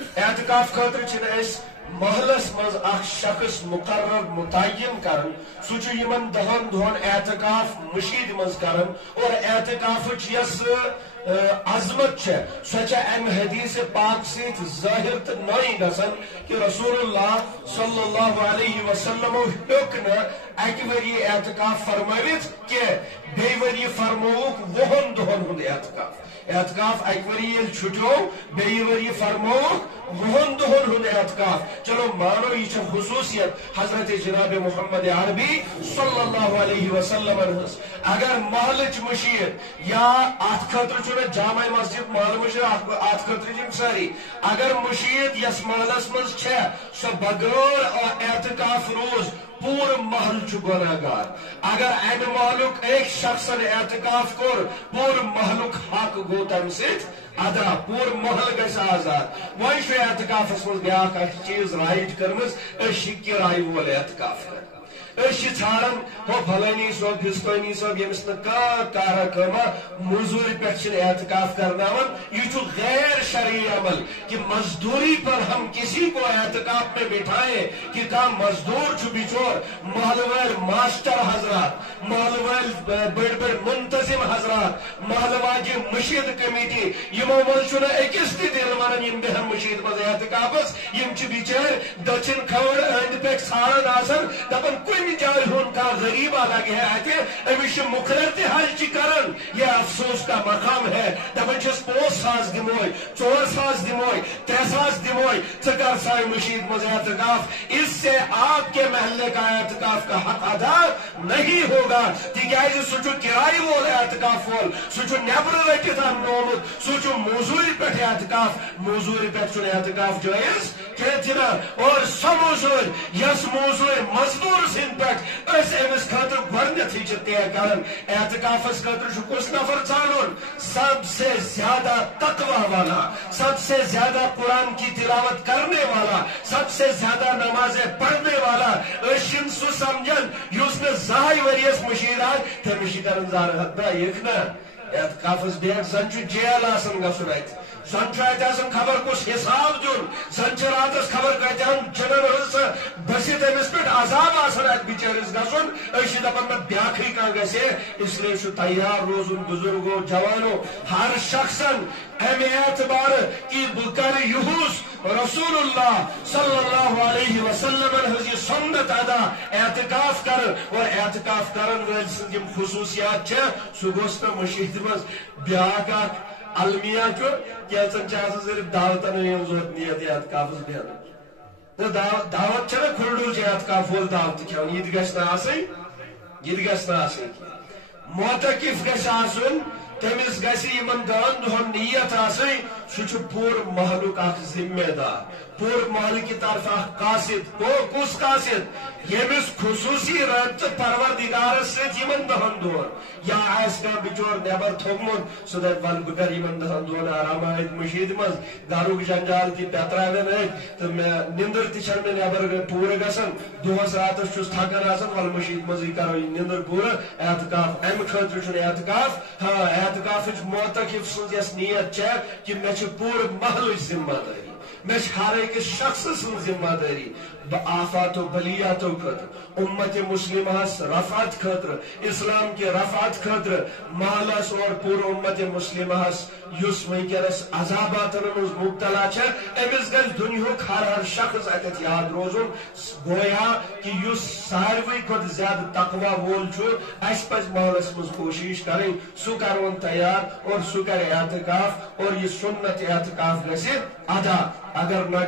اعتکاف خاطر محلس مز اخ شخص مقرر متعین کرن سہ یمن 10 دہن اعتکاف مشید مز کرن اور اعتکاف یس عظمت سہ ام حدیث پاک ست ظاہر تو نئی گسن کہ رسول اللہ صلی اللہ علیہ وسلم ہیوک نا اکہ وری اعتکاف فرموت کہ بی وری فرموک 20 دہن ہند اعتکاف اکہ وری یل چھٹو بی وری فرموک 20 دہن ہند اعتکاف چلو مانو یہ خصوصیت حضرت جناب محمد عربی صلی اللہ علیہ وسلم اگر محلچ مشید یا ات خاطر جامع مسجد محل مشید ات خاطر ساری اگر مشید یس محلس مز سو بغیر اعتکاف روز پور محل گناہگار اگر ام محلک ایک شخص اعتکاف کور پور محلک حق گو تم ست ادا پور محل گھس آزاد وی اعتکافس مز بیاکھ اکھ چیز رائٹ کرمز کرایہ وول اعتکاف کر ھان ہو فلانی صوب فسطانی صوب یمس کارا کما مزور پہ اعتکاف کرنا یہ غیر شرعی عمل کہ مزدوری پر ہم کسی کو اعتکاف میں بٹھائیں کہ کام مزدور بچور محل وال ماسٹر حضرات محل وال بڑ بڑ منتظم حضرات محل واجہ مشید کمیٹی یمو مز اکس تہ دل ون یم بہن مشید مز اعتکافس یم بچار دچن کھوڑ اند پہ ژھانڈان آسان دپان کن جائے ہون کا غریب الگ ہے اتہ امس مقرر تہ حج کرن یہ افسوس کا مقام ہے دپان چھس 5,000 دموے 4,000 دموے 3,000 دموے ثر سائے مشید مز اعتکاف اس سے آپ کے محلے کا اعتکاف کا حق ادا نہیں ہوگا تکیاز سہ کرایہ وول اعتکاف وول سہ نبر رٹت نومت سہ موزوری پہ اعتکاف موزوری پہ اعتکاف جائز کھینا اور سو موزور یس موزور مزدور سند پہ امس خاطر گۄڈنیتھٕے طے کران اعتکافس خاطر کس نفر ژھانڈن سب سے زیادہ تقوی والا سب سے زیادہ قرآن کی تلاوت کرنے والا سب سے زیادہ نمازیں پڑھنے والا اشن سہ سمجھن یس نا زہائی وریس مشید آج تمس کران زار حتہ یہ نا اعتکافس بیگ زن جیل آسان گھن ات زن اتن خبر کس حساب دن زن راتس خبر کتن جنن ہز بست امس پہ عذاب آسان ات بچارس گھن دپان مت بیاکھے کھانا گھے اس لیے تیار روزن بزرگو جوانو ہر شخصن ام اعتبار کہ بہ کر یہس رسول اللہ صلی اللہ علیہ وسلم ہز سنت ادا اعتکاف کر اور اعتکاف کرن ول سند خصوصیات سہ گوس نا مشید مز بیاکھ المیہ کیچن صرف دعوتن ضرورت نیت اعتکافس بیہن دعوت نا کھلڈو اعتکاف وول دعوت کھان یہ گھن آسن معتکف گھن تمس گھن 10 دہن نیت آسن سہ پور محلک اخ ذمہ دار پور محل کی طرف اخ قاصد کس قاصد یمس خصوصی رابطہ پروردگارس ست 10 دہن یا آس کھانا بچور نبر تھومت سہ دپ ول بہ کر 10 دہن آرام مشید مز گرک جنجال تہ پتراون تو نندر تہ مے نبر پور گھان دہس راتس چھس تھکان آسان ول مشید مزے کرو نندر پور اعتکاف ام خاطر اعتکاف ہاں اعتکاف معتکف سن یس نیت کہ مے پور محلچ ذمہ داری مے ہر أکس شخص سن ذمہ داری آفات و بلیاتو خاطر امت مسلمہ رفعت خاطر اسلام کے رفعت خاطر محلس اور پور امت مسلمہ اس ونکس عذابات مز مبتلا امس گھر دنیاک ہر شخص اتھ یاد روزن گویا کہ اس ساروی کھت زیادہ تقوی وول اس پز محلس مز کوشش کریں سہ کرون تیار اور سہ کر اعتکاف اور یہ سنت اعتکاف گھس ادا اگر نہ